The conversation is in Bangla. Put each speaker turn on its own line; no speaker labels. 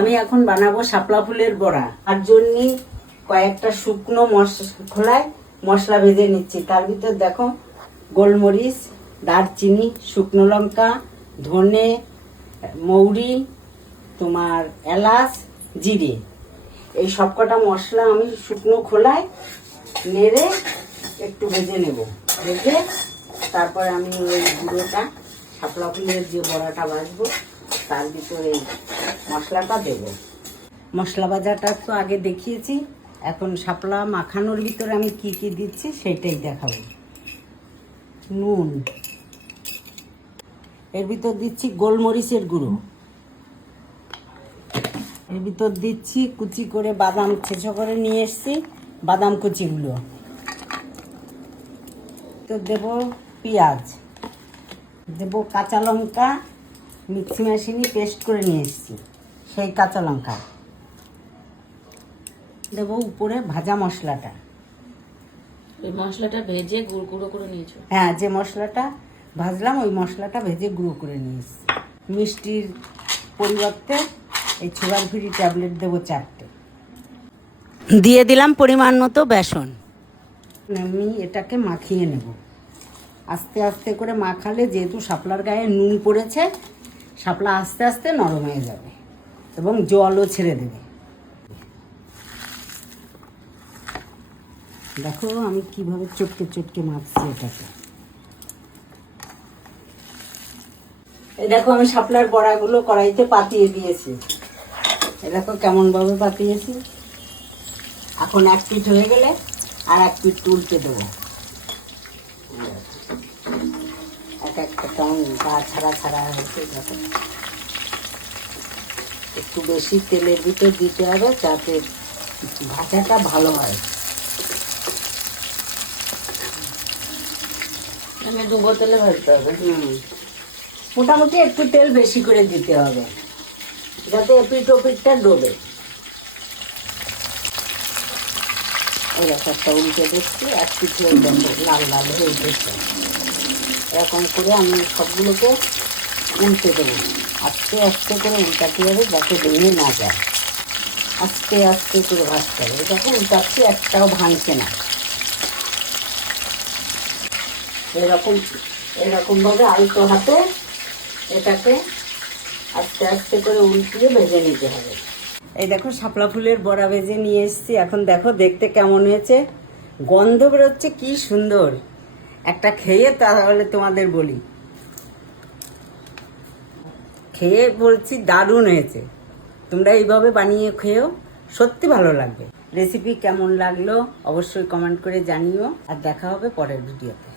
আমি এখন বানাবো শাপলা ফুলের বড়া। আর জন্য কয়েকটা শুকনো মশ খোলায় মশলা ভেজে নিচ্ছি। তার ভিতর দেখো গোলমরিচ, দারচিনি, শুকনো লঙ্কা, ধনে, মৌরি, তোমার এলাচ, জিরে। এই সবকটা মশলা আমি শুকনো খোলায় নেড়ে একটু ভেজে নেব। ভেজে তারপরে আমি ওই গুঁড়োটা, শাপলা ফুলের যে বড়াটা ভাজবো তার ভিতরে মশলাটা দেব। মশলা ভাজাটা তো আগে দেখিয়েছি, এখন শাপলা মাখানোর ভিতরে আমি কি কি দিচ্ছি সেটাই দেখাবো। নুন। এর ভিতর দিচ্ছি গোলমরিচের গুঁড়ো। এর ভিতর দিচ্ছি কুচি করে বাদাম ছেঁচো করে নিয়ে এসছি, বাদাম কুচিগুলো। তো দেব পেঁয়াজ, দেব কাঁচা লঙ্কা মিক্সি মেশিনে পেস্ট করে নিয়ে এসছি। সেই কাঁচা লঙ্কা। দেবো উপরে ভাজা মশলাটা।
ওই মশলাটা ভেজে গুঁড়ো গুঁড়ো করে নিয়েছো?
হ্যাঁ যে মশলাটা ভাজলাম ওই মশলাটা ভেজে গুঁড়ো করে নিয়ে এসছি। মিষ্টির পরিবর্তে এই সুগার ফ্রি ট্যাবলেট দেবো চারটে। দিয়ে দিলাম পরিমাণ মতো বেসন। আমি এটাকে মাখিয়ে নেব। আস্তে আস্তে করে মাখালে যেহেতু শাপলার গায়ে নুন পড়েছে শাপলা আস্তে আস্তে নরম হয়ে যাবে এবং জলও ছেড়ে দেবে। দেখো আমি কীভাবে চটকে চটকে মাখছি এটাকে। দেখো আমি শাপলার বড়াগুলো কড়াইতে পাতিয়ে দিয়েছি। এই দেখো কেমন ভাবে পাতিয়েছি। এখন এক পিঠ হয়ে গেলে আর এক পিঠ উল্টে দেবো। একটা কেমন গা ছাড়া ছাড়া হয়েছে দেখো একটু বেশি তেলের ভিতর দিতে হবে যাতে ভাজাটা ভালো হয়।
আমি ডুবো তেলে ভাজতে হবে।
মোটামুটি একটু তেল বেশি করে দিতে হবে যাতে এপিট ওপিটটা ডোবে। দেখো একটা উল্টে দেখছি এই দেখো লাল লাল হয়ে উঠেছে এরকম করে আমি সবগুলোকে উল্টে দেবো। আস্তে আস্তে করে উল্টাতে হবে যাতে ভেঙে না যায়। আস্তে আস্তে করে ভাজতে হবে। দেখো, উল্টাচ্ছি, একটাও ভাঙছে না। এরকম, এরকমভাবে আলতো হাতে এটাকে আস্তে আস্তে করে উল্টিয়ে ভেজে নিতে হবে। এই দেখো, শাপলা ফুলের বড়া ভেজে নিয়ে এসেছি। এখন দেখো, দেখতে কেমন হয়েছে? গন্ধ বেরোচ্ছে, কি সুন্দর! একটা খেয়ে তাহলে তোমাদের বলি। খেয়ে বলছি দারুণ হয়েছে। তোমরা এইভাবে বানিয়ে খেয়েও সত্যি ভালো লাগবে। রেসিপি কেমন লাগল অবশ্যই কমেন্ট করে জানিও। আর দেখা হবে পরের ভিডিওতে